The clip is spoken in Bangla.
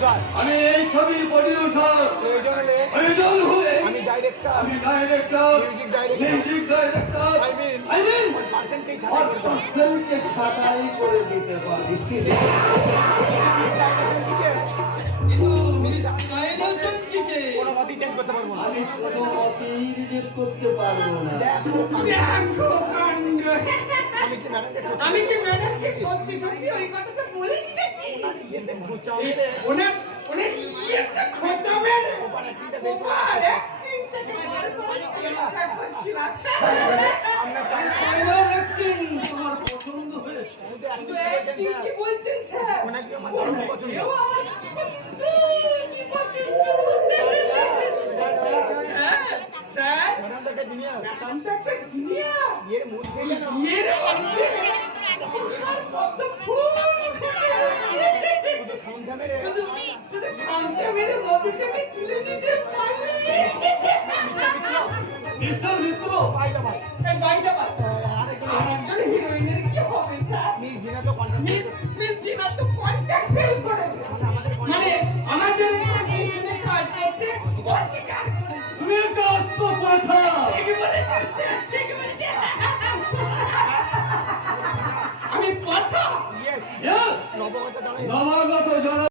প্রডিউসার, আমি এই ছবির প্রডিউসার, প্রয়োজন হলে আমি director, music director, I mean পার্সেন্টকে ছাঁটাই করে দিতে পারি। কোনো মতেই চেঞ্জ করতে পারবো না। আমি কোনো মতেই রিজেক্ট করতে পারবো না। দেখো কাণ্ড। আমি কি ম্যাডামকে আমি কি ম্যাডামকে সত্যি সত্যি ওই কথাটা বলেছি নাকি? ওনার ইয়েতে খোঁচা মেরে ওভার অ্যাক্টিংটাকে বার করার চেষ্টা করছিলাম। ফাইনাল অ্যাক্টিং তোমার পছন্দ হয়েছে? কিন্তু অ্যাক্টিং কি বলছেন স্যার? ওনাকে আমার দারুণ পছন্দ। এও আমার কি পছন্দ, কি পছন্দ। স্যার ম্যাডাম তো একটা জিনিয়াস। ম্যাডাম তো একটা জিনিয়াস। এর মধ্যে যেন এর মধ্যে কত ফুল শুধু খামটা মেরে শুধু খামচা মেরে মধুটাকে তুলে নিতে পারলে। মিস্টার মিত্র, পাইলা ভাই। এই বাইটা পাস। আরেকজন আরেকজন হিরোইনের কি হবে স্যার? মিস জিনা তো কন্ট্যাক্ট মিস জিনা তো কন্ট্যাক্ট